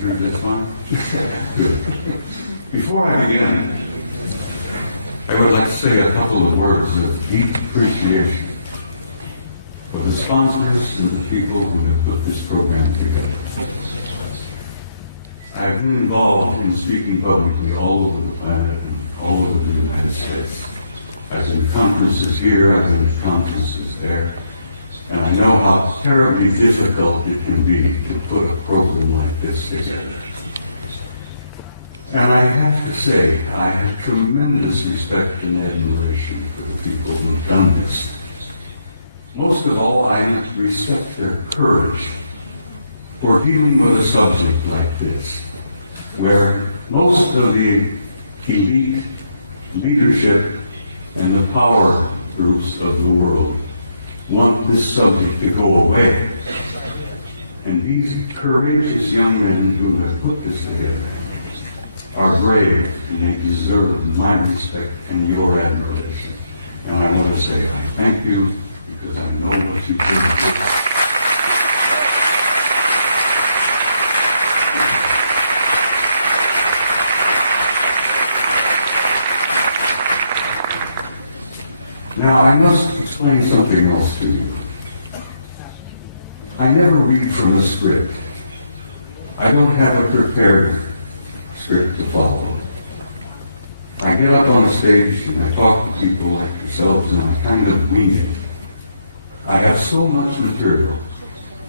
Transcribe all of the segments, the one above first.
through this one? Before I begin, I would like to say a couple of words of deep appreciation for the sponsors and the people who have put this program together. I've been involved in speaking publicly all over the planet and all over the United States. I've been at conferences here, I've been at conferences there, and I know how terribly difficult it can be to put a program like this together. And I have to say, I have tremendous respect and admiration for the people who have done this. Most of all, I respect their courage for dealing with a subject like this, where most of the elite leadership and the power groups of the world want this subject to go away. And these courageous young men who have put this together are brave, and they deserve my respect and your admiration. And I want to say I thank you because I know what you did. Now, I must explain something else to you. I never read from a script. I don't have a prepared script to follow. I get up on the stage and I talk to people like yourselves and I kind of wing it. I have so much material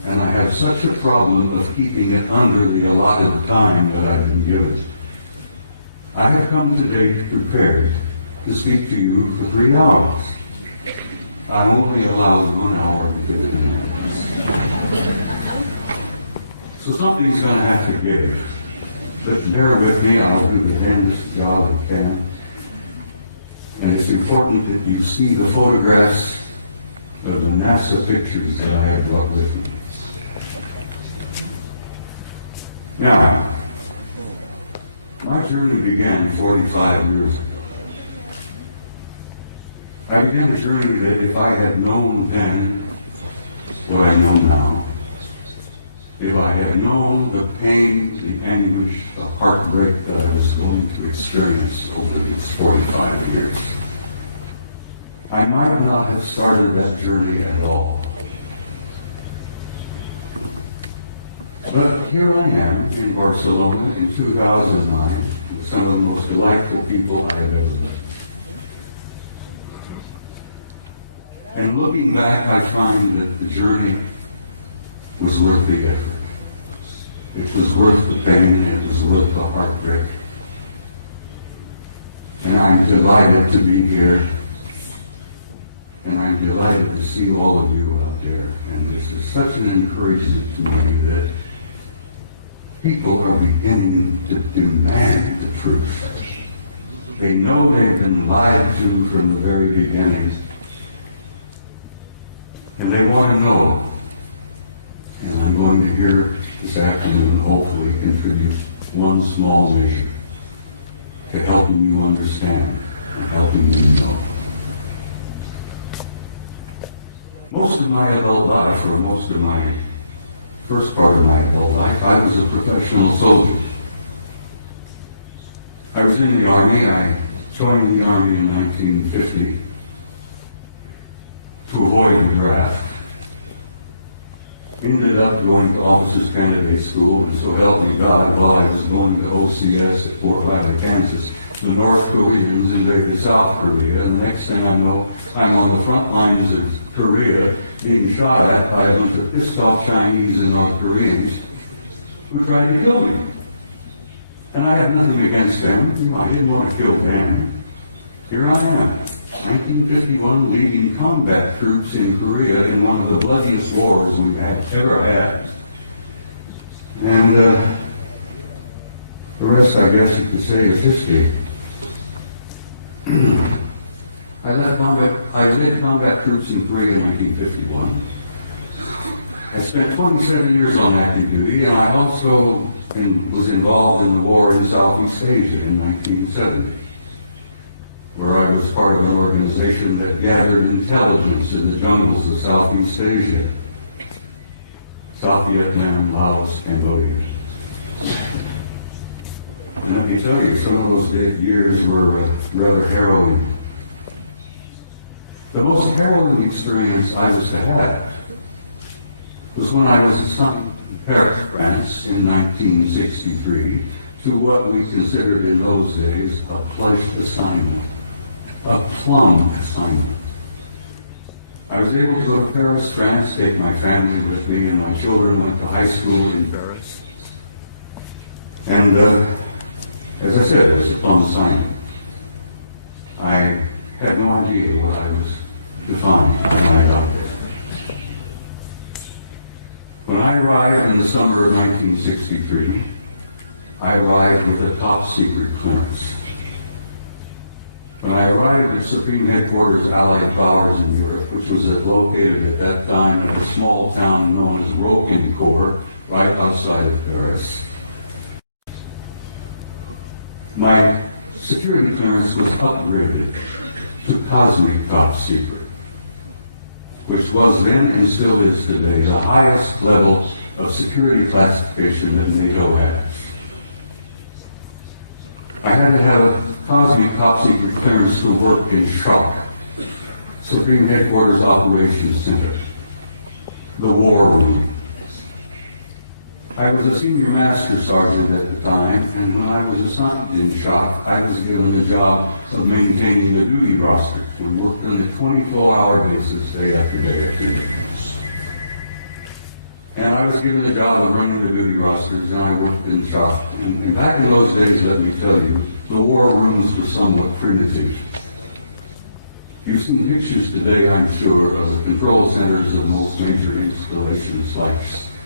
and I have such a problem of keeping it under the allotted time that I've been given. I have come today prepared to speak to you for 3 hours. I'm only allowed 1 hour to get it in. So something's going to have to give. But bear with me, I'll do the damnedest job I can. And it's important that you see the photographs of the NASA pictures that I have brought with me. Now, my journey began 45 years ago. I began a journey that if I had known then what I know now, if I had known the pain, the anguish, the heartbreak that I was going to experience over these 45 years, I might not have started that journey at all. But here I am in Barcelona in 2009 with some of the most delightful people I have ever met. And looking back, I find that the journey was worth the effort. It was worth the pain, it was worth the heartbreak. And I'm delighted to be here. And I'm delighted to see all of you out there. And this is such an encouragement to me that people are beginning to demand the truth. They know they've been lied to from the very beginning. And they want to know. And I'm going to hear this afternoon, hopefully, contribute one small measure to helping you understand and helping you know. Most of my adult life, or most of my first part of my adult life, I was a professional soldier. I was in the Army. I joined the Army in 1950 to avoid the draft. Ended up going to Officers Candidate School, and so help me God, while I was going to OCS at Fort Riley, Kansas, the North Koreans invaded South Korea, and the next thing I know, I'm on the front lines of Korea, being shot at by a bunch of pissed off Chinese and North Koreans who tried to kill me. And I have nothing against them. I didn't want to kill them. Here I am, 1951, leading combat troops in Korea in one of the bloodiest wars we have ever had. And the rest, I guess you could say, is history. I led combat troops in Korea in 1951. I spent 27 years on active duty, and I also was involved in the war in Southeast Asia in 1970. Where I was part of an organization that gathered intelligence in the jungles of Southeast Asia, South Vietnam, Laos, Cambodia. And let me tell you, some of those years were rather harrowing. The most harrowing experience I was to have was when I was assigned to Paris, France in 1963 to what we considered in those days a flesh assignment, a plum assignment. I was able to go to Paris, France, take my family with me, and my children went to high school in Paris. And as I said, it was a plum assignment. I had no idea what I was to find when I got there. When I arrived in the summer of 1963, I arrived with a top secret clearance. When I arrived at Supreme Headquarters Allied Powers in Europe, which was located at that time at a small town known as Roquencourt, right outside of Paris, my security clearance was upgraded to cosmic top secret, which was then and still is today the highest level of security classification that NATO has. I had to have a cosmic top secret clearance to work in SHOC, Supreme Headquarters Operations Center, the War Room. I was a senior master sergeant at the time, and when I was assigned in SHOC, I was given the job of maintaining the duty roster. We worked on a 24-hour basis, day after day after day. And I was given the job of running the duty rosters, and I worked in SHOC. And back in those days, let me tell you, the war rooms were somewhat primitive. You've seen pictures today, I'm sure, of the control centers of most major installations like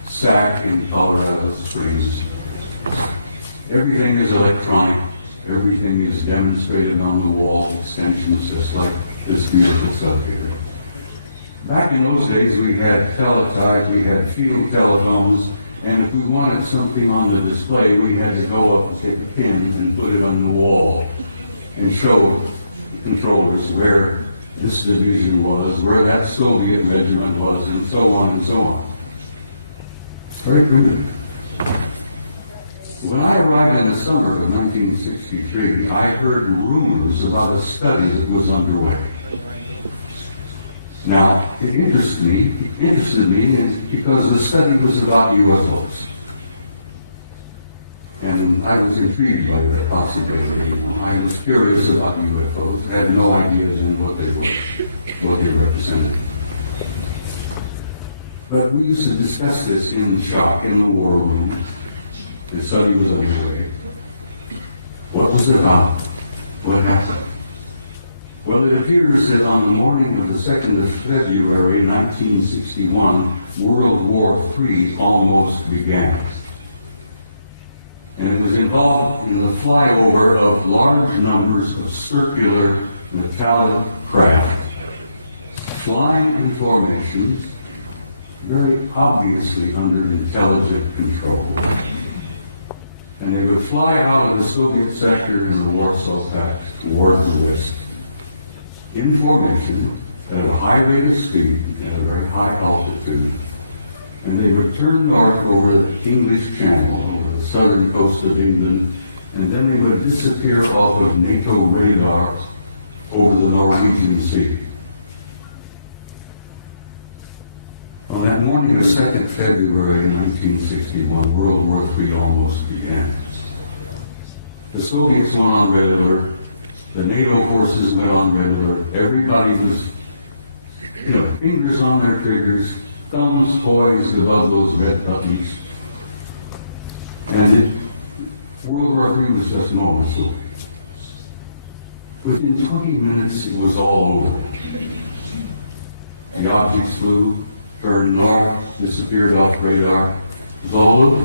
SAC in Colorado Springs. Everything is electronic. Everything is demonstrated on the wall, extensions just like this beautiful stuff here. Back in those days, we had teletype, we had field telephones, and if we wanted something on the display, we had to go up and take a pin and put it on the wall and show the controllers where this division was, where that Soviet regiment was, and so on and so on. Very primitive. When I arrived in the summer of 1963, I heard rumors about a study that was underway. Now, it interested me because the study was about UFOs. And I was intrigued by the possibility. I was curious about UFOs. I had no idea then what they were, what they represented. But we used to discuss this in SHOC, in the war room. The study was underway. What was it about? What happened? Well, it appears that on the morning of the 2nd of February, 1961, World War III almost began. And it was involved in the flyover of large numbers of circular metallic craft, flying in formations, very obviously under intelligent control. And they would fly out of the Soviet sector in the Warsaw Pact toward the west, in formation at a high rate of speed and at a very high altitude. And they would turn north over the English Channel, over the southern coast of England, and then they would disappear off of NATO radar over the Norwegian Sea. On that morning of 2nd February 1961, World War III almost began. The Soviets went on red alert. The NATO forces went on red alert. Everybody was, fingers on their triggers, thumbs poised above those red buttons. And World War III was just moments away. Within 20 minutes, it was all over. The objects flew, turned north, disappeared off radar. It was all over.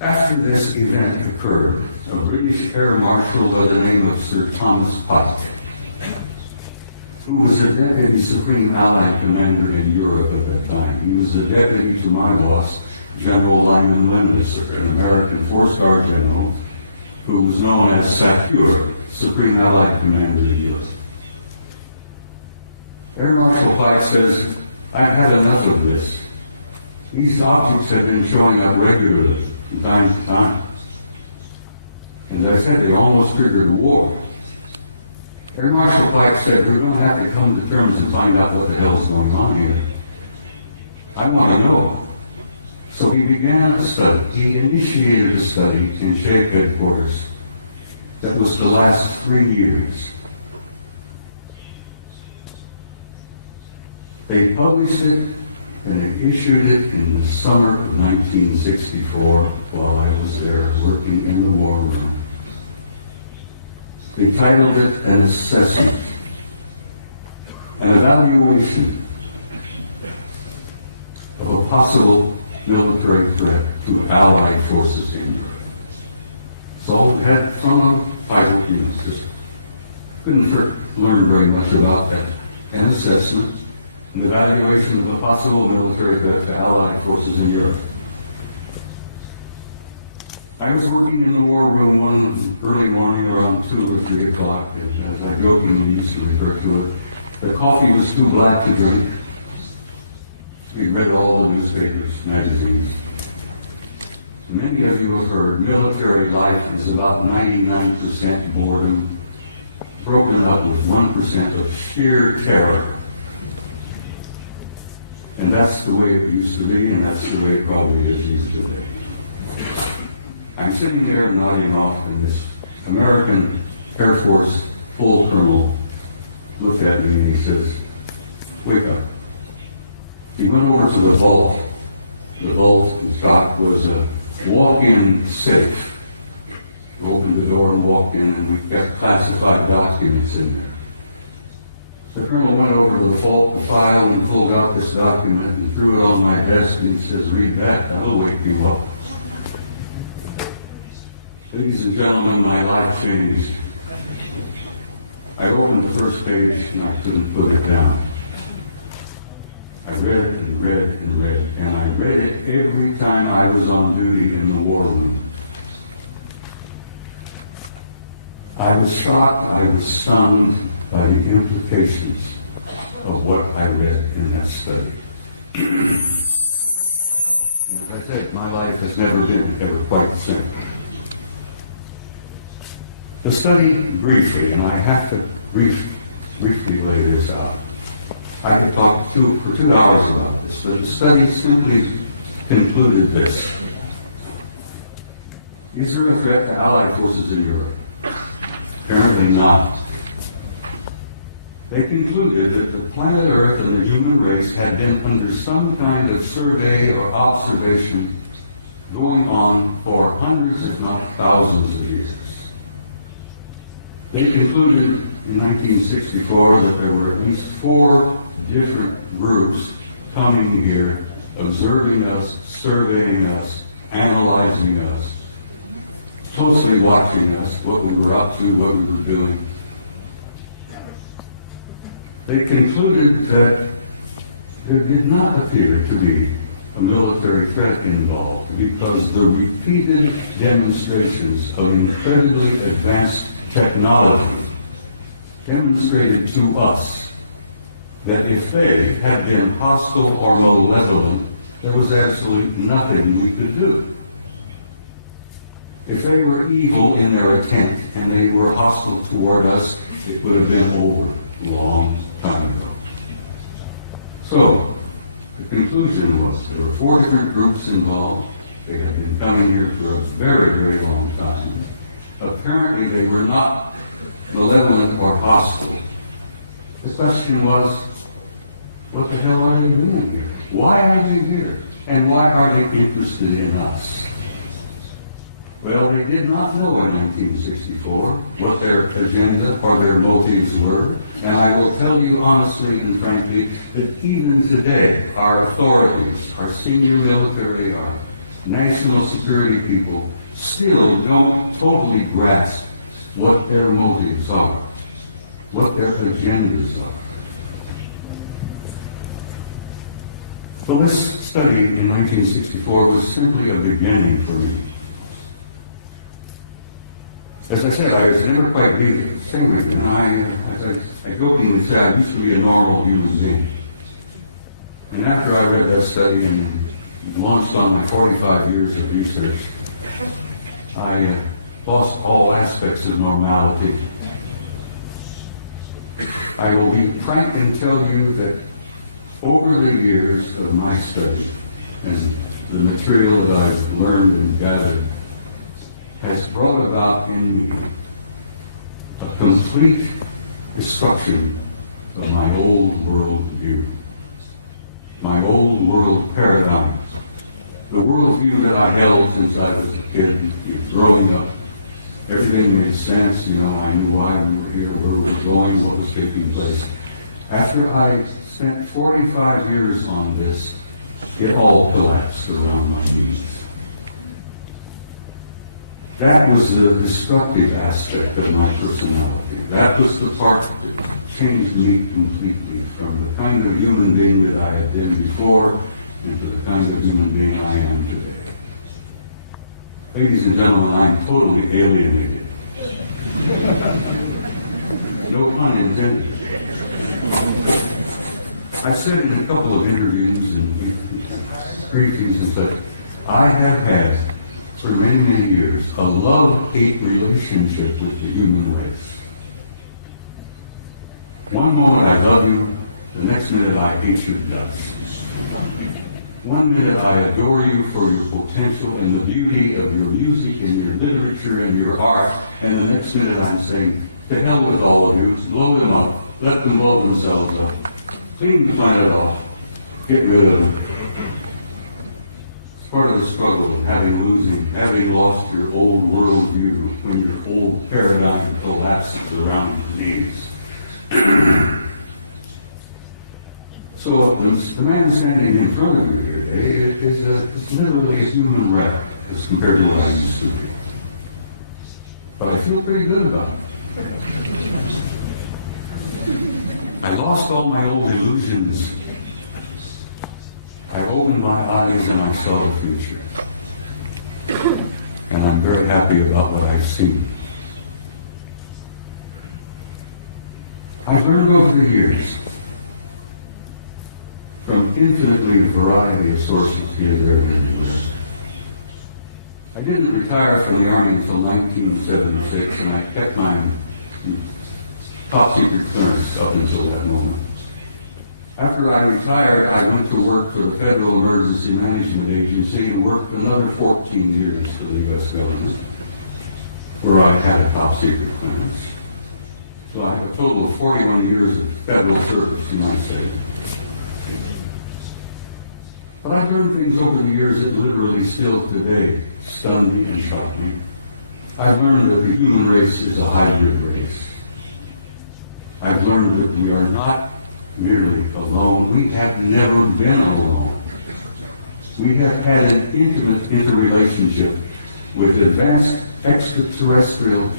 After this event occurred, a British Air Marshal by the name of Sir Thomas Pike, who was a Deputy Supreme Allied Commander in Europe at that time. He was the deputy to my boss, General Lyman Wendesser, an American four-star general who was known as SACEUR, Supreme Allied Commander in Europe. Air Marshal Pike says, "I've had enough of this. These objects have been showing up regularly from time to time. And as I said, they almost triggered a war. Air Marshal Black said, we're going to have to come to terms and find out what the hell's going on here. I want to know. So he began a study. He initiated a study in SHAPE headquarters that was to last 3 years. They published it and they issued it in the summer of 1964 while I was there working in the war room. They titled it an assessment, an evaluation of a possible military threat to Allied forces in Europe. So it had from pilot units. Just couldn't learn very much about that. An assessment, an evaluation of a possible military threat to Allied forces in Europe. I was working in the war room one early morning around 2 or 3 o'clock, and as I jokingly used to refer to it, the coffee was too black to drink. We read all the newspapers, magazines. Many of you have heard military life is about 99% boredom, broken up with 1% of sheer terror. And that's the way it used to be, and that's the way it probably is these days. I'm sitting there nodding off, and this American Air Force full colonel looked at me and he says, "Wake up." He went over to the vault. The vault, the dock, was a walk-in safe. We opened the door and walked in, and we got classified documents in there. The colonel went over to the vault, the file, and pulled out this document and threw it on my desk, and he says, "Read that, that'll wake you up." Ladies and gentlemen, my life changed. I opened the first page and I couldn't put it down. I read and read and read, and I read it every time I was on duty in the war room. I was shocked, I was stunned by the implications of what I read in that study. As I said, my life has never been ever quite the same. The study, briefly, and I have to briefly lay this out. I could talk for 2 hours about this, but the study simply concluded this. Is there a threat to Allied forces in Europe? Apparently not. They concluded that the planet Earth and the human race had been under some kind of survey or observation going on for hundreds, if not thousands of years. They concluded in 1964 that there were at least 4 different groups coming here, observing us, surveying us, analyzing us, closely watching us, what we were up to, what we were doing. They concluded that there did not appear to be a military threat involved because the repeated demonstrations of incredibly advanced technology demonstrated to us that if they had been hostile or malevolent, there was absolutely nothing we could do. If they were evil in their intent and they were hostile toward us, it would have been over a long time ago. So, the conclusion was there were 4 different groups involved. They had been coming here for a very, very long time. Apparently they were not malevolent or hostile. The question was, what the hell are they doing here? Why are they here? And why are they interested in us? Well, they did not know in 1964 what their agenda or their motives were. And I will tell you honestly and frankly that even today, our authorities, our senior military, our national security people, still don't totally grasp what their motives are, what their agendas are. So this study in 1964 was simply a beginning for me. As I said, I was never quite sane, and I jokingly say I used to be a normal human being. And after I read that study and launched on my 45 years of research, I lost all aspects of normality. I will be frank and tell you that over the years of my study and the material that I've learned and gathered has brought about in me a complete destruction of my old world view, my old world paradigm, the worldview that I held since I was a kid, growing up. Everything made sense, I knew why we were here, where we were going, what was taking place. After I spent 45 years on this, it all collapsed around my knees. That was the destructive aspect of my personality. That was the part that changed me completely from the kind of human being that I had been before into the kind of human being I am today. Ladies and gentlemen, I am totally alienated. No pun intended. I said in a couple of interviews and briefings and such, I have had for many, many years a love-hate relationship with the human race. One moment I love you, the next minute I hate you to death. One minute I adore you for your potential and the beauty of your music and your literature and your art, and the next minute I'm saying, to hell with all of you, blow them up, let them blow themselves up, clean the planet off, get rid of them. It's part of the struggle of having lost your old worldview when your old paradigm collapses around your knees. So the man standing in front of you here today is literally a human wreck as compared to what I used to be. But I feel pretty good about it. I lost all my old illusions. I opened my eyes and I saw the future. And I'm very happy about what I've seen. I've learned over the years from infinitely variety of sources here, there, and everywhere. I didn't retire from the Army until 1976, and I kept my top secret clearance up until that moment. After I retired, I went to work for the Federal Emergency Management Agency and worked another 14 years for the U.S. government, where I had a top secret clearance. So I have a total of 41 years of federal service, you might say. But I've learned things over the years that literally still today stun me and shock me. I've learned that the human race is a hybrid race. I've learned that we are not merely alone. We have never been alone. We have had an intimate interrelationship with advanced extraterrestrial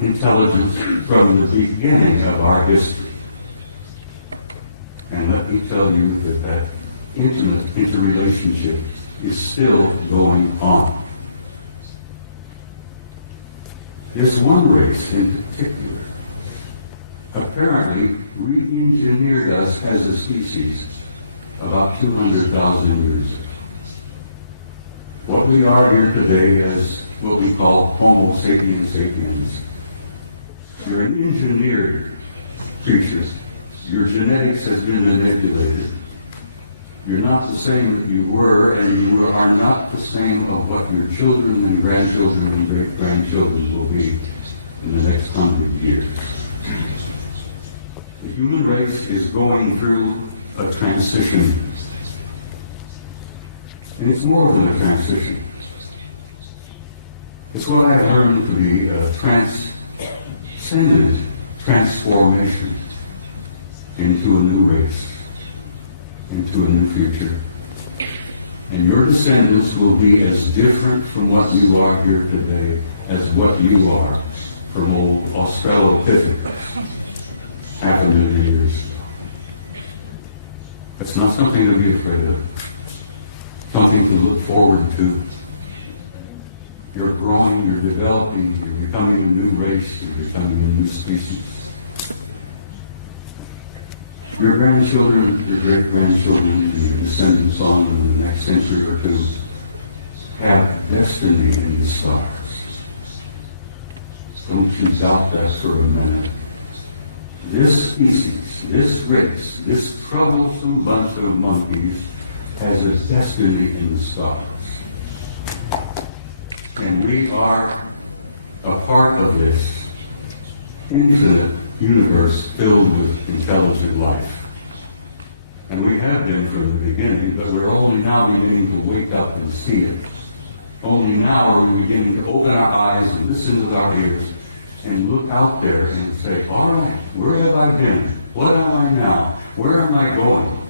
intelligence from the beginning of our history. And let me tell you that intimate interrelationship is still going on. This one race in particular apparently re-engineered us as a species about 200,000 years ago. What we are here today is what we call Homo sapiens sapiens. You're an engineered creature. Your genetics has been manipulated. You're not the same that you were, and you are not the same of what your children and grandchildren and great-grandchildren will be in the next 100 years. The human race is going through a transition. And it's more than a transition. It's what I've learned to be a transcendent transformation into a new race, into a new future. And your descendants will be as different from what you are here today as what you are from old Australopithecus half a million years ago. It's not something to be afraid of. Something to look forward to. You're growing, you're developing, you're becoming a new race, you're becoming a new species. Your grandchildren, your great-grandchildren, and your descendants on in the next century or two have destiny in the stars. Don't you doubt that for a minute. This species, this race, this troublesome bunch of monkeys has a destiny in the stars. And we are a part of this infinite universe filled with intelligent life. And we have been from the beginning, but we're only now beginning to wake up and see it. Only now are we beginning to open our eyes and listen with our ears and look out there and say, all right, where have I been? What am I now? Where am I going?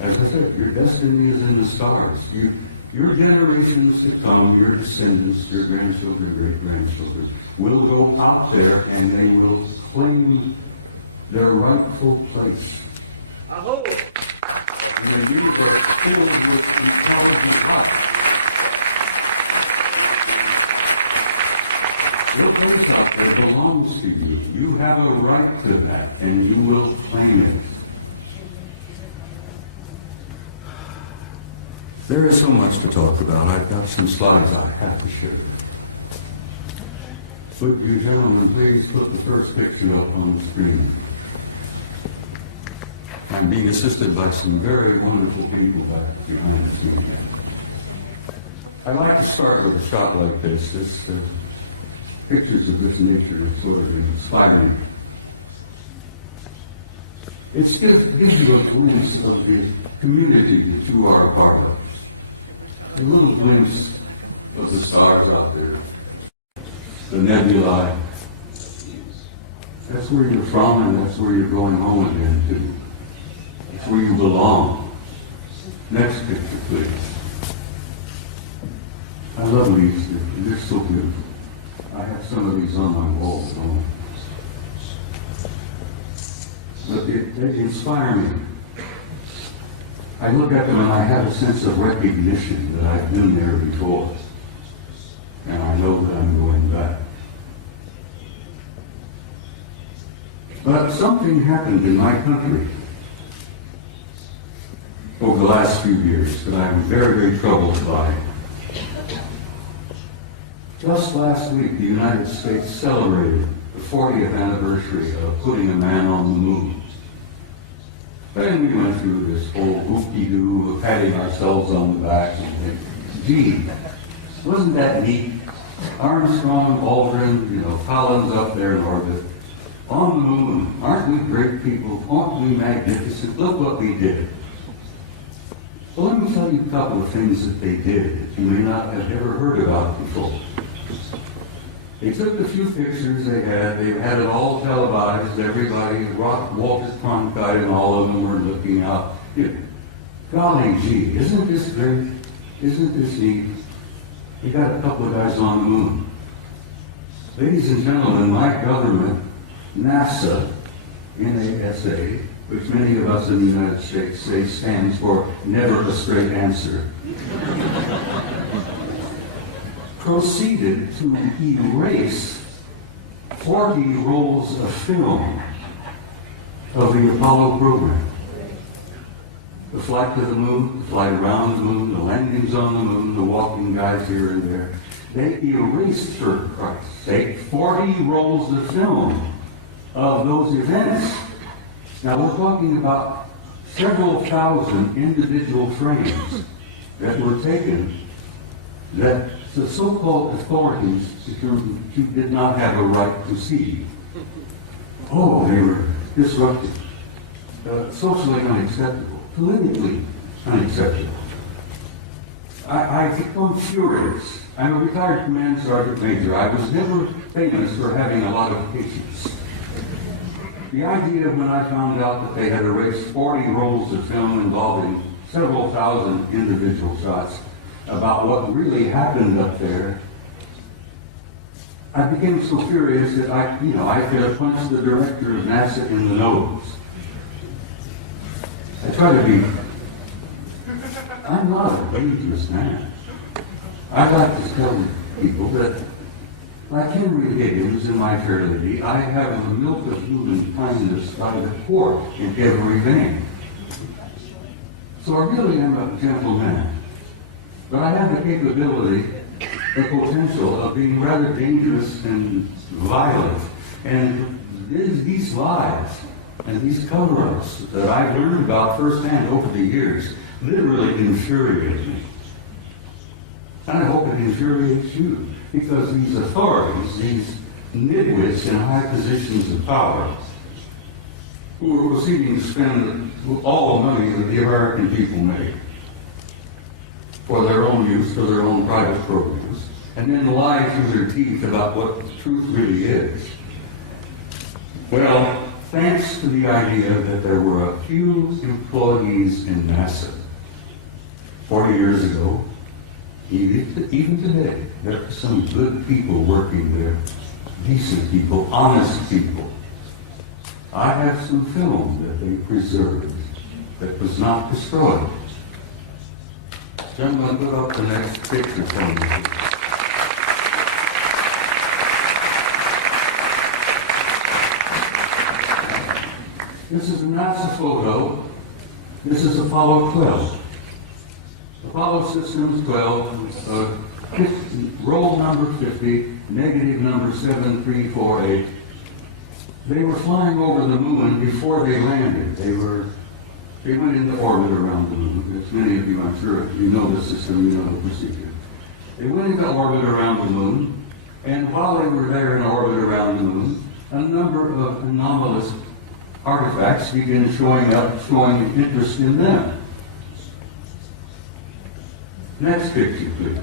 As I said, your destiny is in the stars. Your generations to come, your descendants, your grandchildren, great-grandchildren, will go out there and they will claim their rightful place. Aho! And they need that filled with intelligent life. Your place out there belongs to you. You have a right to that, and you will claim it. There is so much to talk about. I've got some slides I have to share. Would you gentlemen please put the first picture up on the screen? I'm being assisted by some very wonderful people back behind the scenes. I'd like to start with a shot like this. Pictures of this nature is sort of inspiring. It gives you a glimpse of the community that you are a part of. A little glimpse of the stars out there, the nebulae. That's where you're from, and that's where you're going home again to. That's where you belong. Next picture, please. I love these. They're so beautiful. I have some of these on my wall at home. But they inspire me. I look at them and I have a sense of recognition that I've been there before. And I know that I'm going back. But something happened in my country over the last few years that I'm very, very troubled by. Just last week, the United States celebrated the 40th anniversary of putting a man on the moon. And we went through this whole whoop-de-doo of patting ourselves on the back and thinking, gee, wasn't that neat? Armstrong, Aldrin, Collins up there in orbit. On the moon, aren't we great people? Aren't we magnificent? Look what we did. Well, let me tell you a couple of things that they did that you may not have ever heard about before. They took the few pictures they had it all televised, everybody, Walter Cronkite and all of them were looking out. Golly gee, isn't this great? Isn't this neat? We got a couple of guys on the moon. Ladies and gentlemen, my government, NASA, NASA, which many of us in the United States say stands for never a straight answer, proceeded to erase 40 rolls of film of the Apollo program. The flight to the moon, the flight around the moon, the landings on the moon, the walking guys here and there. They erased, for Christ's sake, 40 rolls of film of those events. Now we're talking about several thousand individual frames that were taken that the so-called authorities determined you did not have a right to see. Oh, they were disruptive, socially unacceptable, politically unacceptable. I become furious. I'm a retired command sergeant major. I was never famous for having a lot of patience. The idea when I found out that they had erased 40 rolls of film involving several thousand individual shots about what really happened up there, I became so furious that I could have punched the director of NASA in the nose. I try to be, I'm not a dangerous man. I like to tell people that, like Henry Deacon in My Fair Lady, I have the milk of human kindness by the quart in every vein. So I really am a gentleman. But I have the capability, the potential of being rather dangerous and violent. And these lies and these cover-ups that I've learned about firsthand over the years literally infuriate me. And I hope it infuriates you, because these authorities, these nitwits in high positions of power, who are proceeding to spend all the money that the American people make for their own use, for their own private programs, and then lie through their teeth about what the truth really is. Well, thanks to the idea that there were a few employees in NASA 40 years ago, even today, there are some good people working there, decent people, honest people. I have some film that they preserved that was not destroyed. Gentlemen, put up the next picture for me. This is a NASA photo. This is Apollo 12. Apollo Systems 12, roll number 50, negative number 7348. They were flying over the moon before they landed. They went into orbit around the moon. As many of you, I'm sure, if you know the system, you know the procedure. They went into orbit around the moon, and while they were there in orbit around the moon, a number of anomalous artifacts began showing up, showing interest in them. Next picture, please.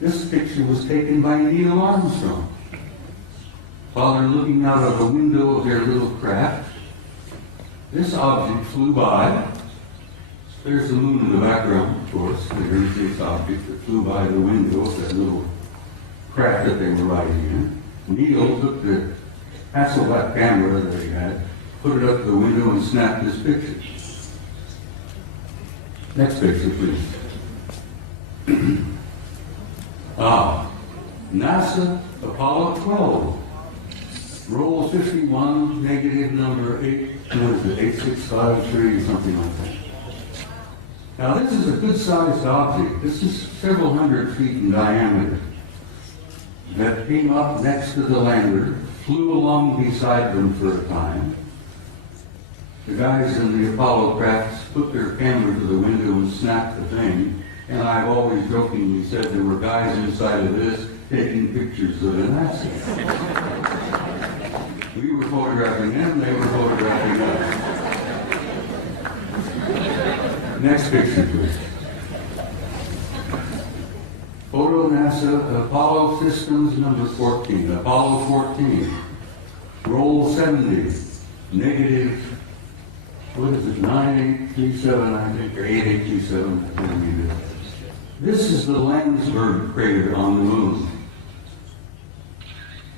This picture was taken by Neil Armstrong. While they're looking out of the window of their little craft, this object flew by. There's the moon in the background, of course. There's this object that flew by the window of that little craft that they were riding in. Neil took the Hasselblad camera that he had, put it up to the window, and snapped this picture. Next picture, please. NASA Apollo 12. Roll 51, negative number 8653, something like that. Now this is a good-sized object. This is several hundred feet in diameter that came up next to the lander, flew along beside them for a time. The guys in the Apollo crafts put their camera to the window and snapped the thing, and I've always jokingly said there were guys inside of this taking pictures of the NASA. We were photographing them, they were photographing us. Next picture, please. Photo NASA, Apollo Systems number 14, Apollo 14. Roll 70, negative, what is it, 9837, I think, or 8827, I can't read it. This is the Landsberg crater on the moon.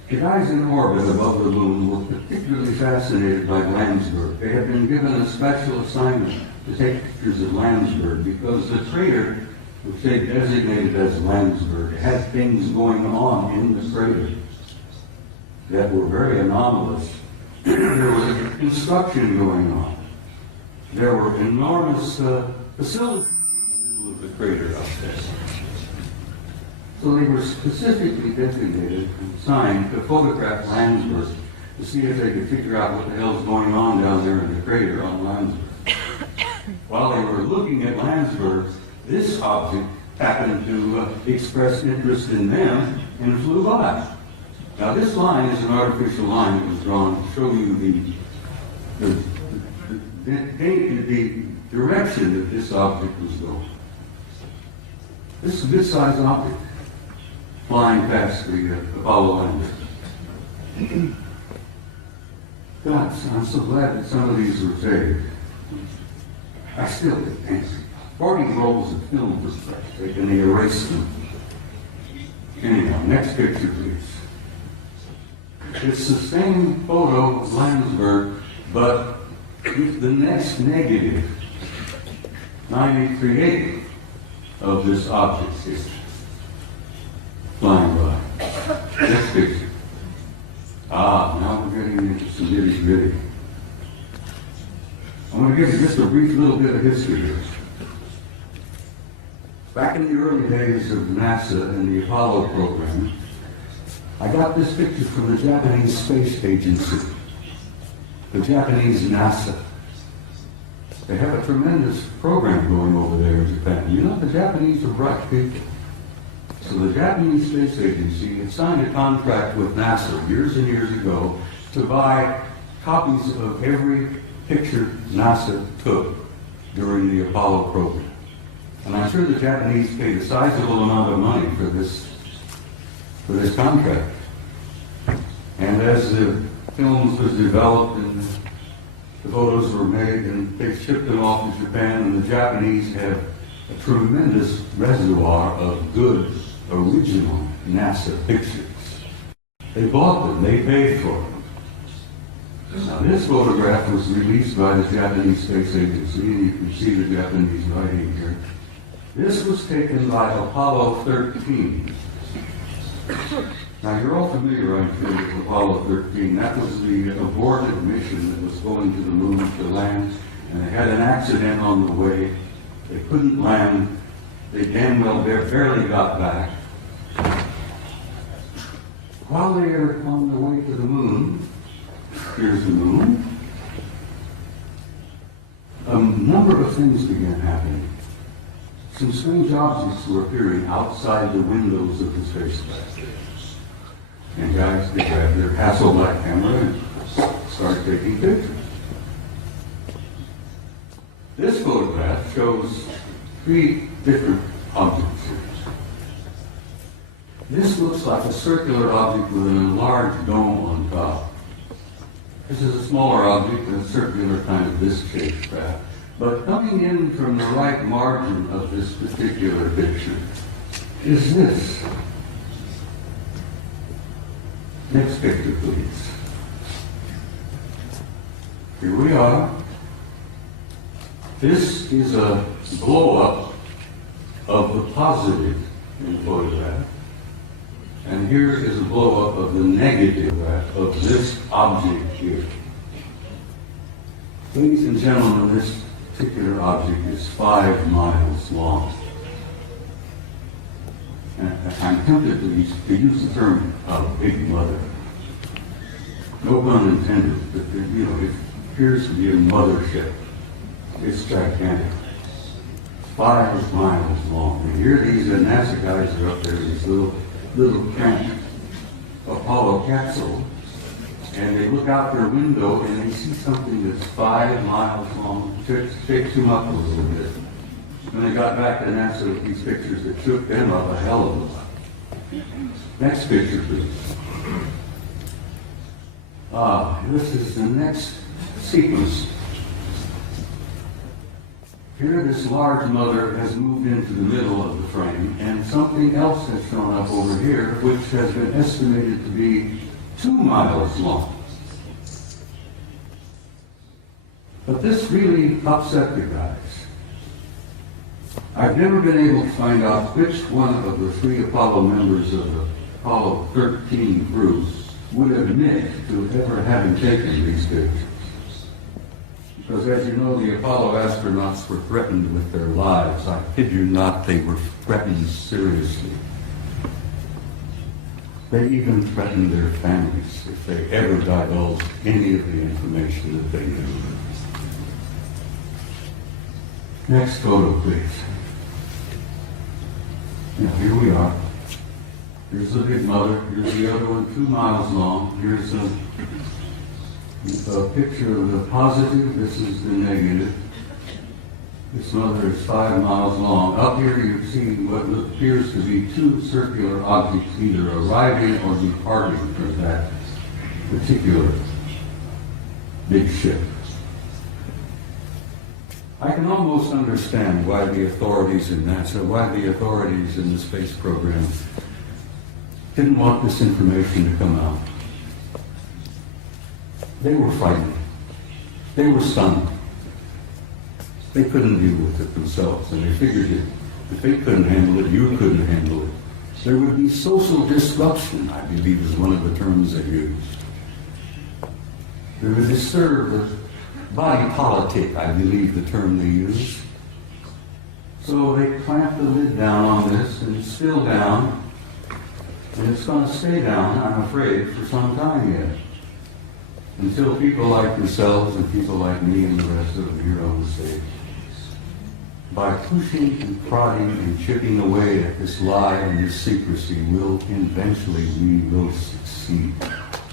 The guys in orbit above the moon were particularly fascinated by Landsberg. They had been given a special assignment to take pictures of Landsberg because the crater, which they designated as Landsberg, had things going on in the crater that were very anomalous. There was construction going on. There were enormous facilities of the crater up there. So they were specifically designated and assigned to photograph Landsberg to see if they could figure out what the hell's going on down there in the crater on Landsberg. While they were looking at Landsberg, this object happened to express interest in them and flew by. Now this line is an artificial line that was drawn to show you the direction that this object was going. This is a good-sized object flying past the Apollo lander. God, I'm so glad that some of these were saved. I still get angry. 40 rolls of film was taken and they erased them. Anyhow, next picture, please. It's the same photo of Landsberg, but with the next negative, 9838, of this object here, flying by. Next picture. Now we're getting into some nitty-gritty. to give you just a brief little bit of history here. Back in the early days of NASA and the Apollo program, I got this picture from the Japanese Space Agency, the Japanese NASA. They have a tremendous program going over there in Japan. You know, the Japanese are bright people. So the Japanese Space Agency had signed a contract with NASA years and years ago to buy copies of every picture NASA took during the Apollo program. And I'm sure the Japanese paid a sizable amount of money for this contract. And as the films was developed and the photos were made and they shipped them off to Japan, and the Japanese have a tremendous reservoir of good, original NASA pictures. They bought them, they paid for them. Now this photograph was released by the Japanese Space Agency, and you can see the Japanese writing here. This was taken by Apollo 13. Now you're all familiar, I'm sure, with Apollo 13. That was the aborted mission that was going to the moon to land, and they had an accident on the way. They couldn't land. They damn well barely got back. While they are on their way to the moon, here's the moon, a number of things began happening. Some strange objects were appearing outside the windows of the spacecraft. And guys, they grabbed their Hasselblad camera and started taking pictures. This photograph shows 3 different objects here. This looks like a circular object with an enlarged dome on top. This is a smaller object with a circular kind of disc-shaped craft. But coming in from the right margin of this particular picture is this. Next picture, please. Here we are. This is a blow-up of the positive in the photograph. And here is a blow-up of the negative of this object here. Ladies and gentlemen, this particular object is 5 miles long. And I'm tempted to use the term big mother. No pun intended, but it appears to be a mothership. It's gigantic. 5 miles long. And here these NASA guys are up there, these little camp Apollo capsule, and they look out their window and they see something that's 5 miles long. Shakes them up a little bit. When they got back to NASA with these pictures, it shook them up a hell of a lot. Next picture, please. This is the next sequence. Here, this large mother has moved into the middle of the frame, and something else has shown up over here, which has been estimated to be 2 miles long. But this really upset the guys. I've never been able to find out which one of the 3 Apollo members of the Apollo 13 crew would admit to ever having taken these pictures. Because as you know, the Apollo astronauts were threatened with their lives. I kid you not, they were threatened seriously. They even threatened their families if they ever divulged any of the information that they knew. Next photo, please. Now, here we are. Here's the big mother. Here's the other one, 2 miles long. Here's a picture of the positive. This is the negative. This mother is 5 miles long. Up here you see what appears to be 2 circular objects either arriving or departing from that particular big ship. I can almost understand why the authorities in NASA, why the authorities in the space program didn't want this information to come out. They were frightened. They were stunned. They couldn't deal with it themselves, and they figured if they couldn't handle it, you couldn't handle it. There would be social disruption, I believe is one of the terms they used. They would disturb body politic, I believe the term they use. So they clamped the lid down on this, and it's still down, and it's going to stay down, I'm afraid, for some time yet. Until people like yourselves and people like me and the rest of them here on the stage, by pushing and prodding and chipping away at this lie and this secrecy, eventually we will succeed.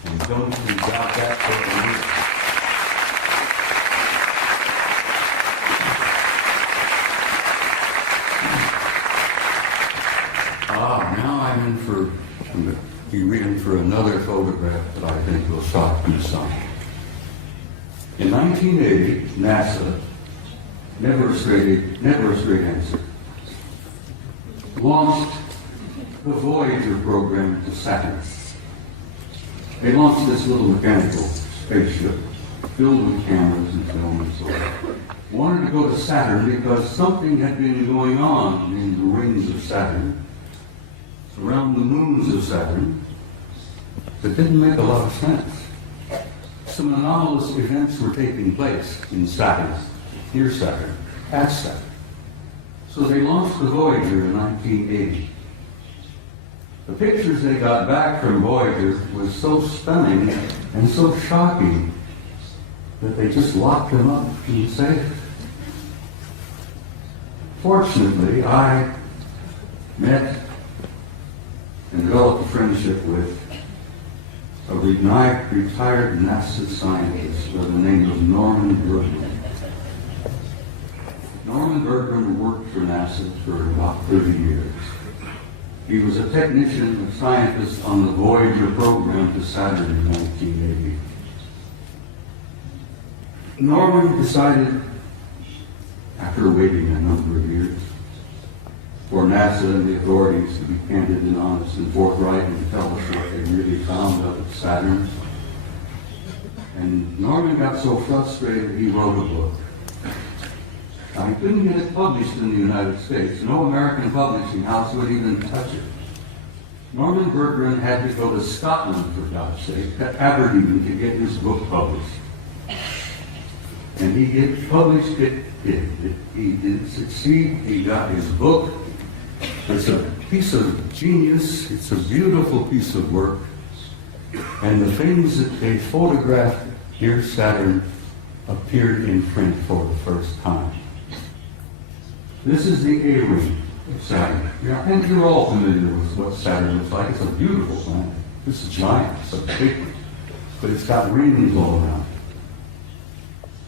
And don't you doubt that for a minute. Now I'm in for another photograph that I think will shock you some. In 1980, NASA, never a straight answer, launched the Voyager program to Saturn. They launched this little mechanical spaceship filled with cameras and film and so on. Wanted to go to Saturn because something had been going on in the rings of Saturn, around the moons of Saturn, that didn't make a lot of sense. Some anomalous events were taking place in Saturn, near Saturn, at Saturn. So they launched the Voyager in 1980. The pictures they got back from Voyager was so stunning and so shocking that they just locked them up in the safe. Fortunately, I met and developed a friendship with a retired NASA scientist by the name of Norman Bergman. Norman Bergman worked for NASA for about 30 years. He was a technician, a scientist on the Voyager program to Saturn in 1980. Norman decided, after waiting a number of years, for NASA and the authorities to be candid and honest and forthright and tell us what they really found up at Saturn. And Norman got so frustrated he wrote a book. Now, he couldn't get it published in the United States. No American publishing house would even touch it. Norman Bergman had to go to Scotland, for God's sake, to Aberdeen to get his book published. And he published it. He did succeed. He got his book. It's a piece of genius. It's a beautiful piece of work. And the things that they photographed near Saturn appeared in print for the first time. This is the A-ring of Saturn. And you're all familiar with what Saturn looks like. It's a beautiful planet. It's a giant. It's a big one. But it's got rings all around.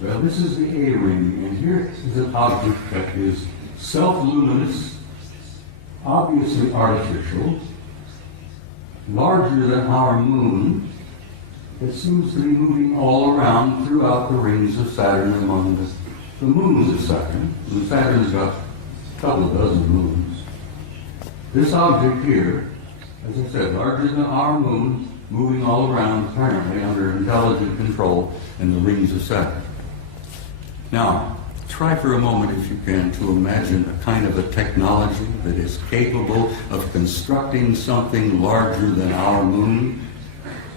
Well, this is the A-ring, and here is an object that is self-luminous, obviously artificial, larger than our moon. It seems to be moving all around throughout the rings of Saturn among the moons of Saturn. And Saturn's got a couple of dozen moons. This object here, as I said, larger than our moon, moving all around apparently under intelligent control in the rings of Saturn. Now, try for a moment, if you can, to imagine a kind of a technology that is capable of constructing something larger than our moon,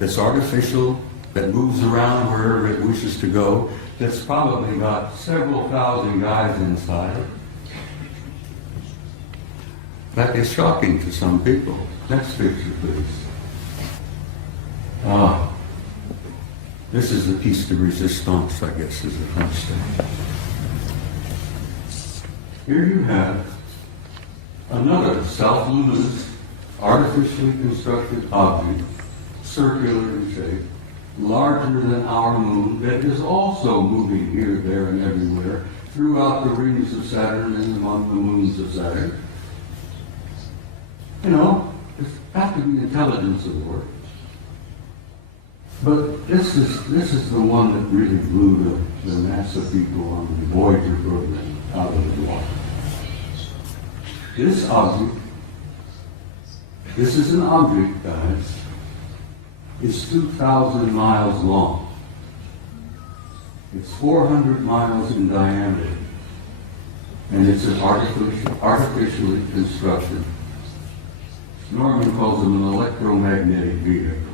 that's artificial, that moves around wherever it wishes to go, that's probably got several thousand guys inside. That is shocking to some people. Next picture, please. This is the piece de resistance, I guess, is the French thing. Here you have another self-luminous, artificially constructed object, circular in shape, larger than our moon, that is also moving here, there, and everywhere throughout the rings of Saturn and among the moons of Saturn. You know, there's got to be intelligence at work. But this is the one that really blew the NASA people on the Voyager program out of the water. This object, this is an object, guys, is 2,000 miles long. It's 400 miles in diameter. And it's an artificially constructed, Norman calls them an electromagnetic vehicle.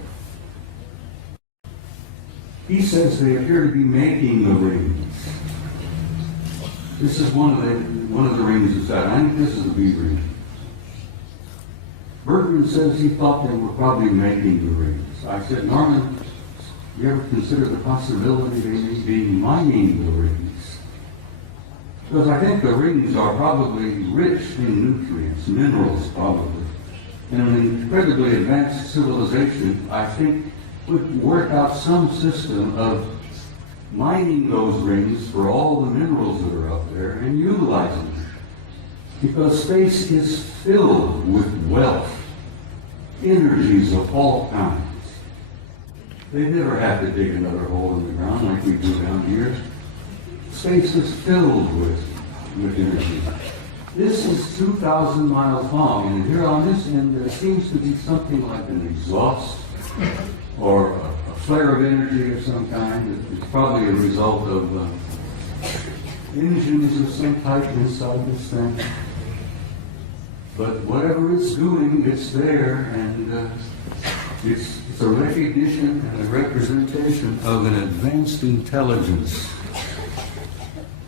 He says they appear to be making the rings. This is one of the rings that's out. I think this is the B ring. Bergman says he thought they were probably making the rings. I said, Norman, you ever consider the possibility they may be mining the rings? Because I think the rings are probably rich in nutrients, minerals probably. And an incredibly advanced civilization, I think, would work out some system of mining those rings for all the minerals that are up there and utilizing them. Because space is filled with wealth, energies of all kinds. They never have to dig another hole in the ground like we do down here. Space is filled with energy. This is 2,000 miles long, and here on this end there seems to be something like an exhaust or a flare of energy of some kind. It's probably a result of engines of some type inside this thing. But whatever it's doing, it's there, and it's a recognition and a representation of an advanced intelligence.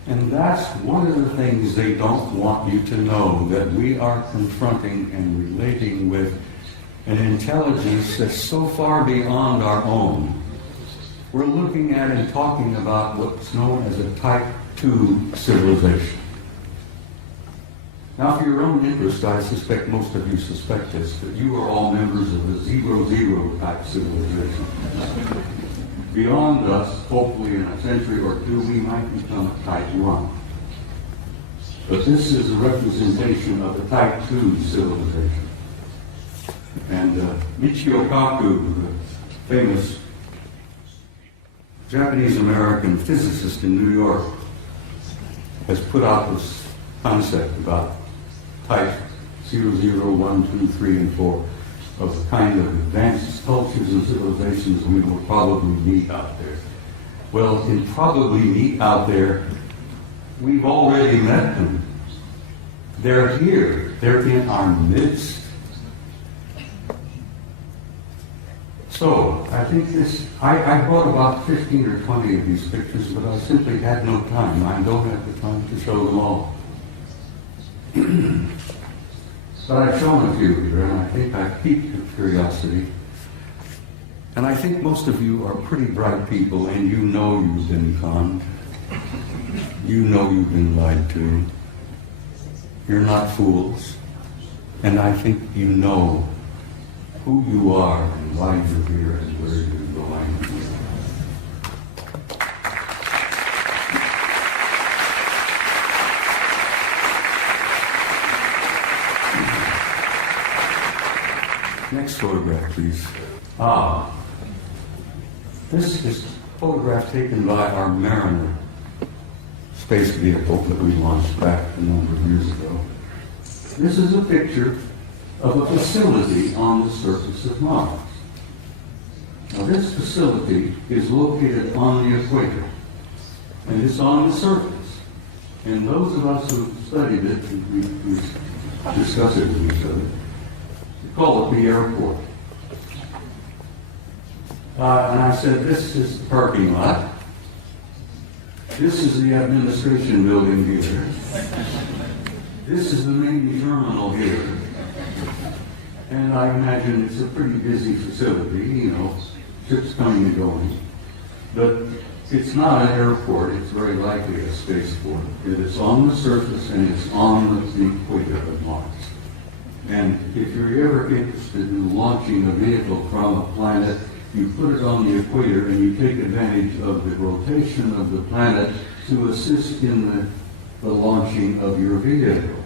And that's one of the things they don't want you to know, that we are confronting and relating with an intelligence that's so far beyond our own. We're looking at and talking about what's known as a Type 2 civilization. Now, for your own interest, I suspect most of you suspect this, that you are all members of the 0-0 type civilization. Beyond us, hopefully in a century or two, we might become a Type 1. But this is a representation of the Type 2 civilization. And Michio Kaku, the famous Japanese-American physicist in New York, has put out this concept about Type 0, 1, 2, 3, and 4 of the kind of advanced cultures and civilizations we will probably meet out there. Well, in probably meet out there, we've already met them. They're here. They're in our midst. So, I think I brought about 15 or 20 of these pictures, but I simply had no time. I don't have the time to show them all. But I've shown a few here, and I think I've piqued your curiosity. And I think most of you are pretty bright people, and you know you've been conned. You know you've been lied to. You're not fools. And I think you know who you are and why you're here and where you're going. Next photograph, please. This is a photograph taken by our Mariner space vehicle that we launched back a number of years ago. This is a picture of a facility on the surface of Mars. Now, this facility is located on the equator, and it's on the surface. And those of us who studied it, we discuss it with each other, call it the airport. And I said, this is the parking lot. This is the administration building here. This is the main terminal here. And I imagine it's a pretty busy facility, you know, ships coming and going. But it's not an airport, it's very likely a spaceport. It is on the surface and it's on the equator of Mars. And if you're ever interested in launching a vehicle from a planet, you put it on the equator and you take advantage of the rotation of the planet to assist in the launching of your vehicle.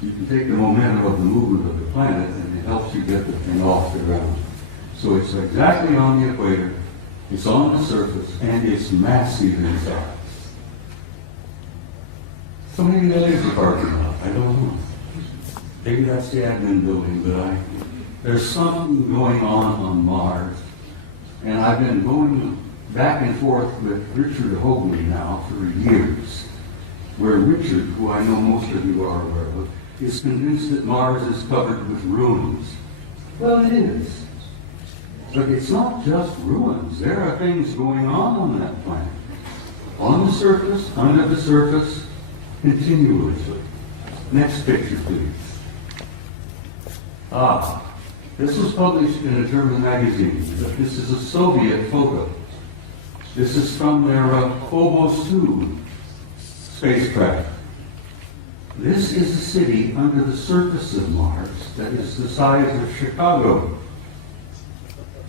You can take the momentum of the movement of the planet and it helps you get the thing off the ground. So it's exactly on the equator, it's on the surface, and it's massive in size. So maybe that is a parking lot, I don't know. Maybe that's the admin building, but there's something going on Mars. And I've been going back and forth with Richard Hoagland now for years, where Richard, who I know most of you are aware of, is convinced that Mars is covered with ruins. Well, it is. But it's not just ruins. There are things going on that planet. On the surface, under the surface, continuously. Next picture, please. This was published in a German magazine. This is a Soviet photo. This is from their Phobos 2 spacecraft. This is a city under the surface of Mars that is the size of Chicago.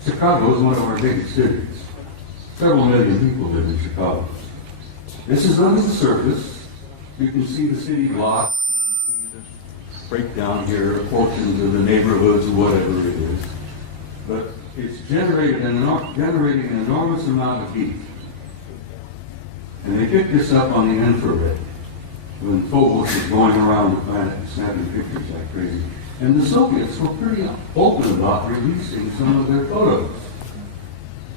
Chicago is one of our biggest cities. Several million people live in Chicago. This is under the surface. You can see the city block. You can see the breakdown here, portions of the neighborhoods, whatever it is. But it's generating an enormous amount of heat. And they picked this up on the infrared when Phobos was going around the planet and snapping pictures like crazy. And the Soviets were pretty open about releasing some of their photos,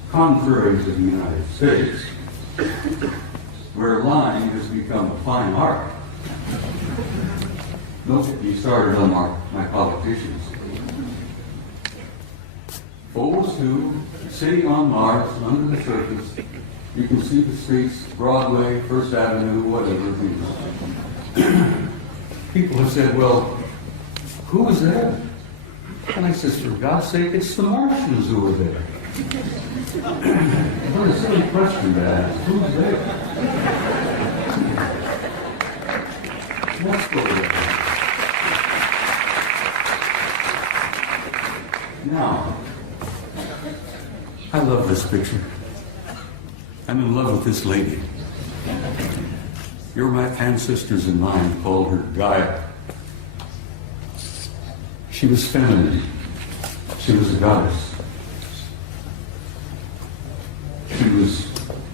contrary to the United States, where lying has become a fine art. Don't get me started on my politicians. Phobos 2, city on Mars, under the surface. You can see the streets, Broadway, First Avenue, whatever. People have said, well, who was there? And I said, for God's sake, it's the Martians who were there. What a silly question to ask. Who's there? Let's go there. Now, I love this picture. I'm in love with this lady. Your ancestors and mine called her Gaia. She was feminine. She was a goddess. She was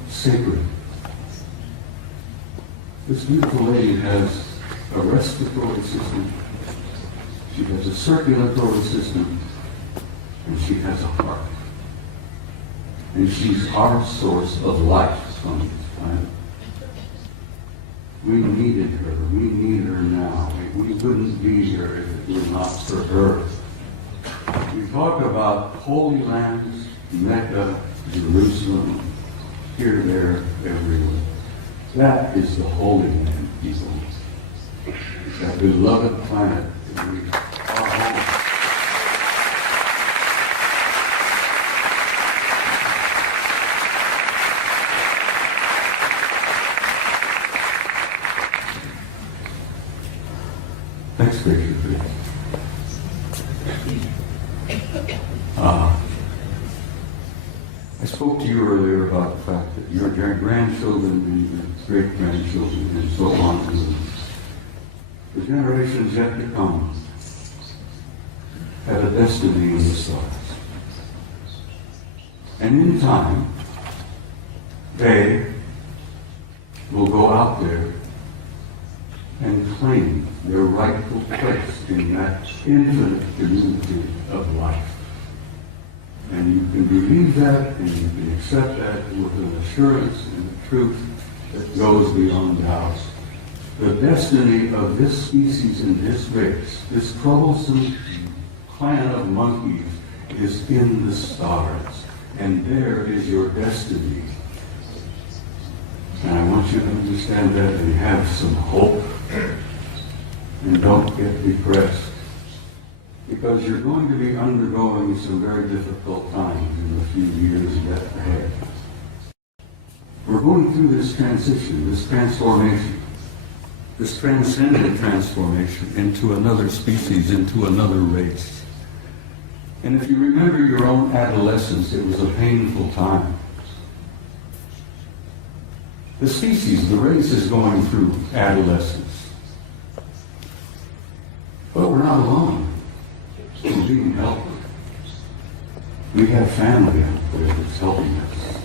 sacred. This beautiful lady has a respiratory system. She has a circulatory system. And she has a heart. And she's our source of life on this planet. We needed her. We need her now. We couldn't be here if it were not for her. We talk about holy lands, Mecca, Jerusalem, here, there, everywhere. That is the Holy Land, people. That beloved planet that we are home. Next picture, please. I spoke to you earlier about the fact that your grandchildren and your great-grandchildren and so on to the generations yet to come have a destiny in the stars. And in time, they will go out there and claim their rightful place in that infinite community of life. And you can believe that, and you can accept that with an assurance and a truth that goes beyond doubt. The destiny of this species and this race, this troublesome clan of monkeys, is in the stars. And there is your destiny. And I want you to understand that and have some hope. And don't get depressed. Because you're going to be undergoing some very difficult times in the few years yet ahead. We're going through this transition, this transformation, this transcendent transformation into another species, into another race. And if you remember your own adolescence, it was a painful time. The species, the race, is going through adolescence. But we're not alone. We're being helped. We have family out there that's helping us.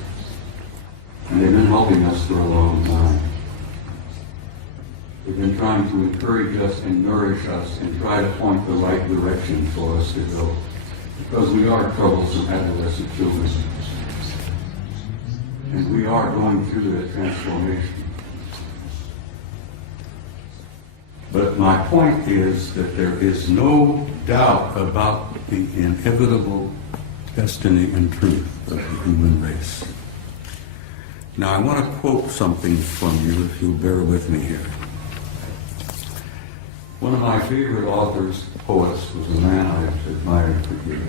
And they've been helping us for a long time. They've been trying to encourage us and nourish us and try to point the right direction for us to go. Because we are troublesome adolescent children. And we are going through that transformation. But my point is that there is no doubt about the inevitable destiny and truth of the human race. Now I want to quote something from you, if you'll bear with me here. One of my favorite authors, poets, was a man I've admired for years,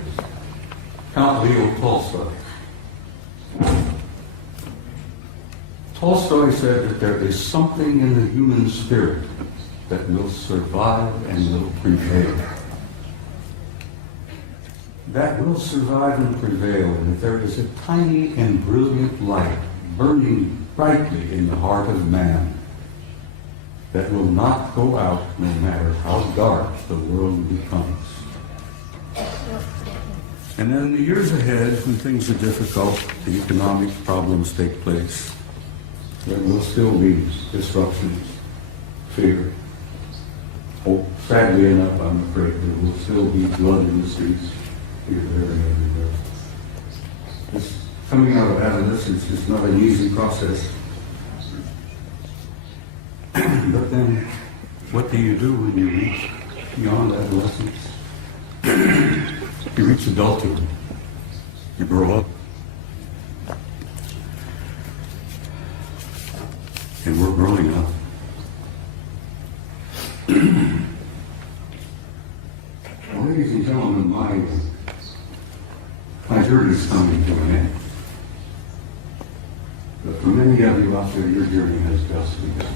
Count Leo Tolstoy. Tolstoy said that there is something in the human spirit that will survive and will prevail. That will survive and prevail, and that there is a tiny and brilliant light burning brightly in the heart of man that will not go out no matter how dark the world becomes. And then in the years ahead, when things are difficult, the economic problems take place, there will still be disruptions, fear. Oh, sadly enough, I'm afraid there will still be blood in the streets here, there, and everywhere. This coming out of adolescence is not an easy process. But then, what do you do when you reach beyond adolescence? You reach adulthood. You grow up. And we're growing up. Well, ladies and gentlemen, my journey is coming to an end. But for many of you out there, your journey has just begun.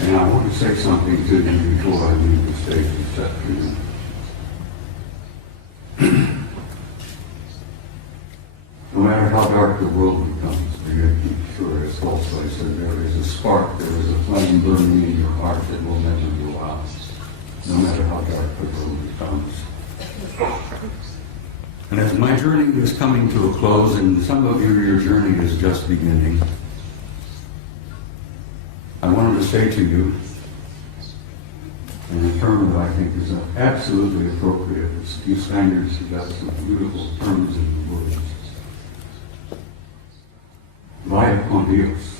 And I want to say something to you before I leave the stage this afternoon. No matter how dark the world becomes, for you to keep sure, as Tolstoy said, there is a spark, there is a flame burning in your heart that will never go out, no matter how dark the world becomes. And as my journey is coming to a close, and some of you, your journey is just beginning, I wanted to say to you, in a term that I think is absolutely appropriate, you Spaniards have got some beautiful terms and words. Vaya con Dios.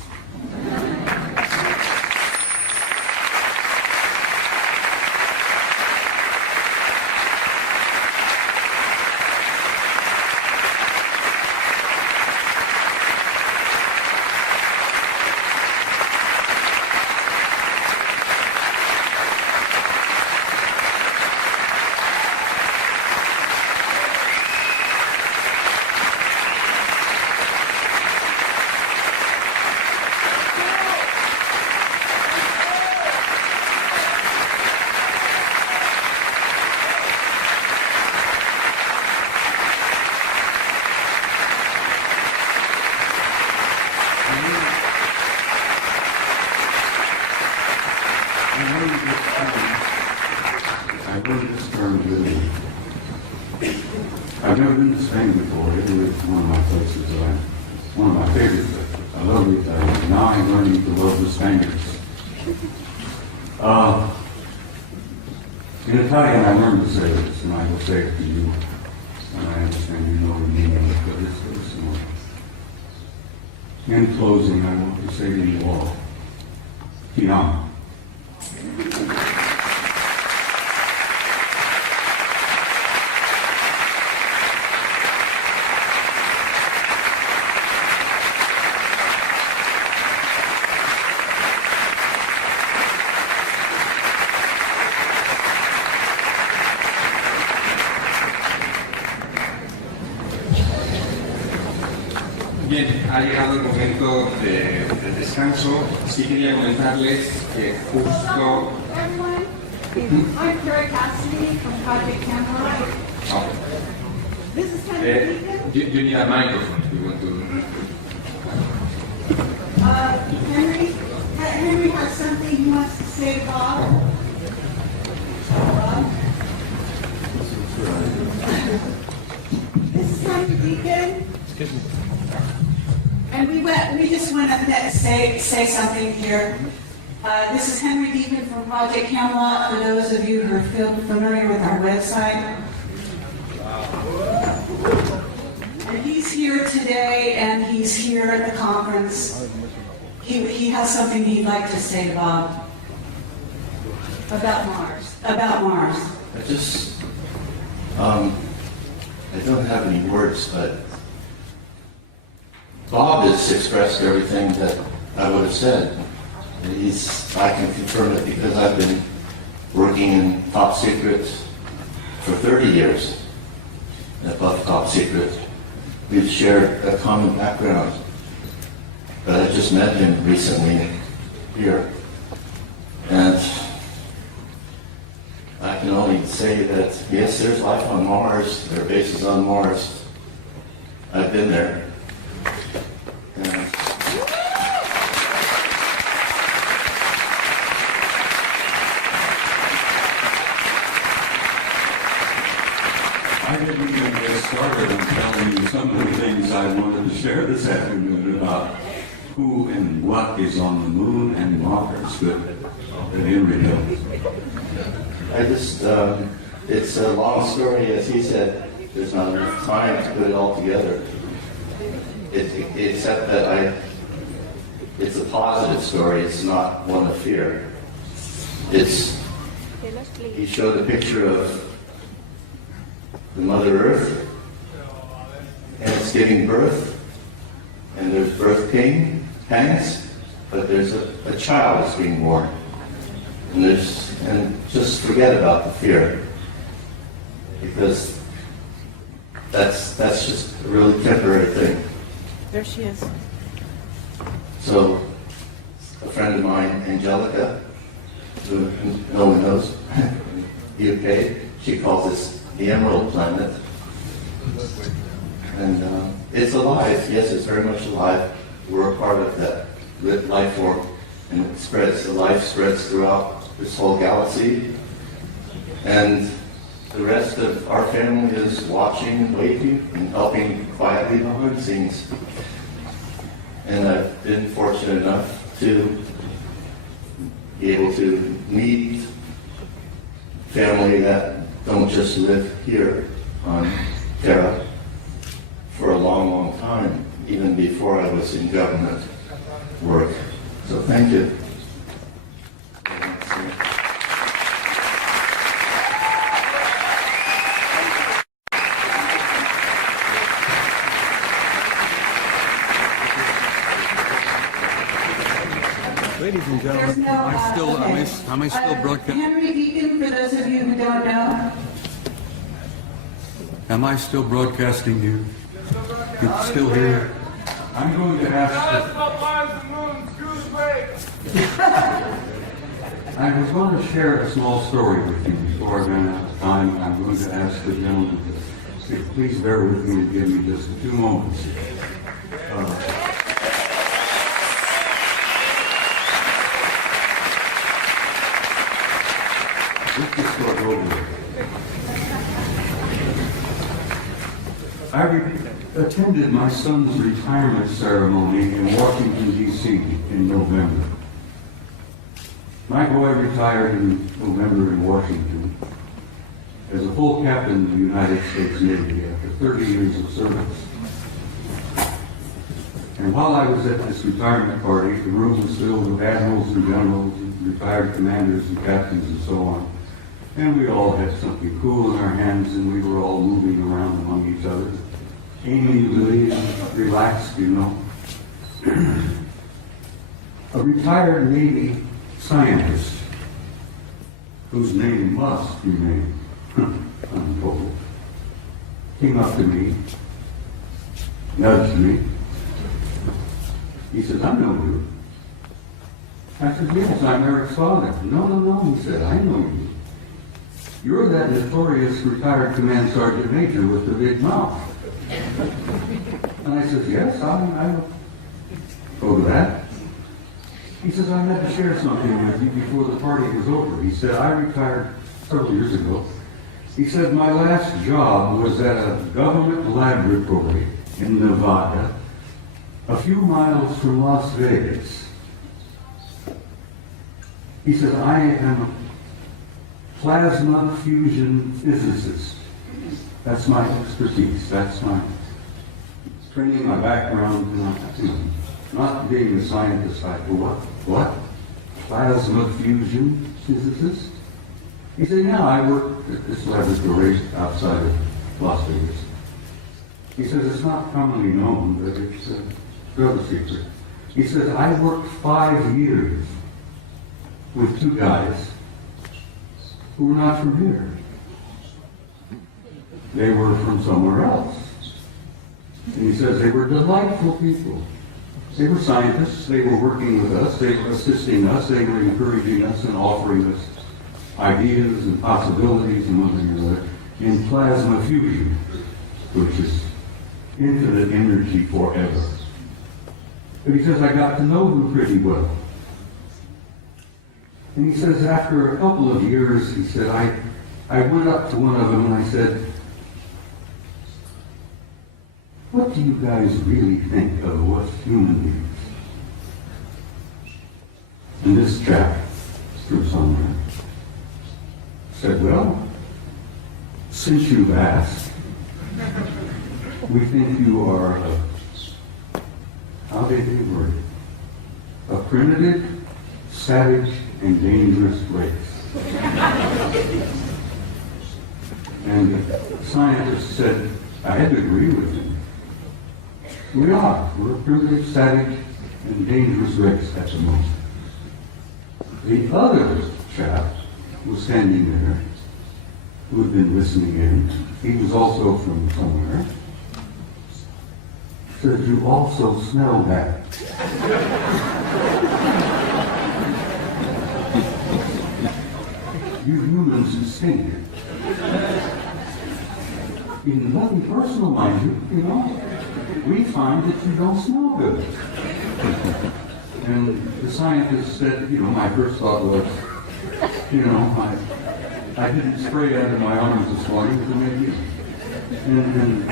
I've never been to Spain before. Italy is one of my places one of my favorite places. I love it. Now I'm learning to love the Spaniards. In Italian, I learned to say this, and I will say it to you. And I understand you know the meaning of it, but it's very similar. In closing, I want to say to you all, Ti amo. Bien, ha llegado el momento del descanso. Sí quería comentarles que justo... I'm Kerry Cassidy from Project CANAL. Oh. This is Henry Deacon. You need a microphone if you want to... Henry has something he wants to say to Bob. This is Henry Deacon. Excuse me. And we just went up to say something here. This is Henry Deacon from Project CANAL, for those of you who are familiar with our website. And he's here today, and he's here at the conference. He has something he'd like to say to Bob about Mars. About Mars. I just I don't have any words, but Bob has expressed everything that I would have said. I can confirm it because I've been working in top secret for 30 years, and above top secret. We've shared a common background, but I just met him recently here. And I can only say that, yes, there's life on Mars, there are bases on Mars. I've been there. And I didn't even get started on telling you some of the things I wanted to share this afternoon about who and what is on the moon and Mars that Henry does. I just, it's a long story, as he said. There's not enough time to put it all together. Except that it's a positive story. It's not one of fear. He showed a picture of the Mother Earth, and it's giving birth, and there's birth pangs, but there's a child that's being born. And just forget about the fear, because that's just a really temporary thing. There she is. So, a friend of mine, Angelica, who no one knows, UK, she calls this the Emerald Planet. And it's alive, yes, it's very much alive. We're a part of that life form, and it spreads, the life spreads throughout this whole galaxy. And the rest of our family is watching and waiting and helping quietly behind the scenes. And I've been fortunate enough to be able to meet family that don't just live here on Terra for a long, long time, even before I was in government work. So thank you. Ladies and gentlemen, There's no, am I still broadcasting? Henry Deacon, for those of you who don't know. Am I still broadcasting you? It's still here. I'm going to ask. I was going to share a small story with you before I ran out of time. I'm going to ask the gentleman to please bear with me and give me just a few moments. Let's just start over. I attended my son's retirement ceremony in Washington, D.C. in November. My boy retired in November in Washington as a full captain of the United States Navy after 30 years of service. And while I was at this retirement party, the room was filled with admirals and generals, and retired commanders and captains and so on. And we all had something cool in our hands, and we were all moving around among each other, amiably and relaxed, you know. A retired Navy scientist, whose name must remain untold, came up to me, nudged me. He said, "I know you." I said, "Yes, I'm Eric's father." No, he said, "I know you. You're that notorious retired command sergeant major with the big mouth." And I said, "Yes, I go to that." He says, "I had to share something with you before the party was over." He said, "I retired several years ago." He said, "My last job was at a government laboratory in Nevada, a few miles from Las Vegas." He said, "I am a plasma fusion physicist. That's my expertise. That's my training, my background, not being a scientist. I go, what? Plasma fusion physicist?" He said, "Yeah, I work at this laboratory outside of Las Vegas." He says it's not commonly known, but it's a real secret. He says, I worked 5 years with 2 guys who were not from here. They were from somewhere else. And he says they were delightful people. They were scientists, they were working with us, they were assisting us, they were encouraging us and offering us ideas and possibilities and one thing or another in plasma fusion, which is infinite energy forever. But he says, I got to know them pretty well. And he says, after a couple of years, he said, I went up to one of them and I said, what do you guys really think of us human beings? And this chap, from somewhere, said, well, since you've asked, we think you are how did he word it? A primitive, savage, and dangerous race. And the scientist said, I had to agree with him. We are. We're a primitive, savage, and dangerous race at the moment. The other chap was standing there, who had been listening in. He was also from somewhere. Said, you also smell bad. You humans stink. In nothing personal, mind you know, we find that you don't smell good. And the scientist said, my first thought was, I didn't spray under my arms this morning, but maybe. And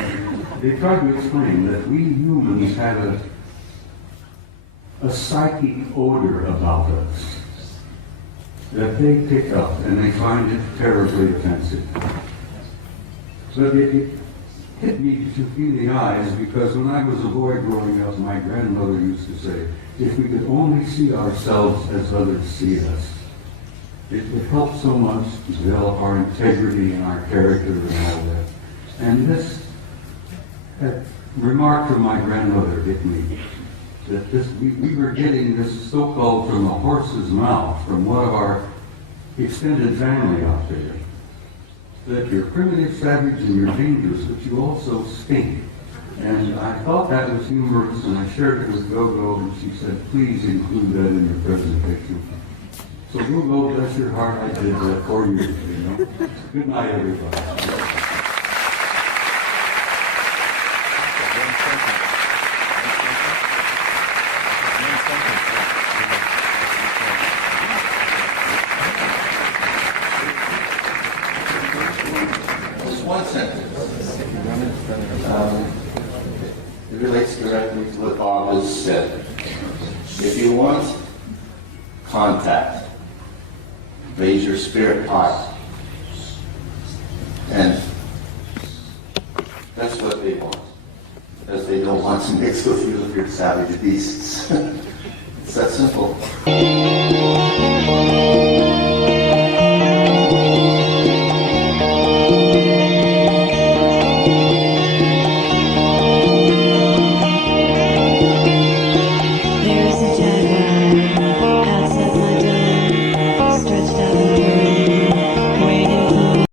they tried to explain that we humans have a psychic odor about us that they pick up and they find it terribly offensive. But it hit me in the eyes because when I was a boy growing up, my grandmother used to say, if we could only see ourselves as others see us, it would help so much to develop our integrity and our character and all that. And this remark from my grandmother hit me, that we were getting this so-called from the horse's mouth, from one of our extended family out there, that you're primitive, savage, and you're dangerous, but you also stink. And I thought that was humorous, and I shared it with Gogo, and she said, please include that in your presentation. So Gogo, bless your heart, I did that 4 years ago. Good night, everybody. One sentence. It relates directly to what Bob has said. If you want contact, raise your spirit high. And that's what they want. Because they don't want to mix with you if you're savage beasts. It's that simple.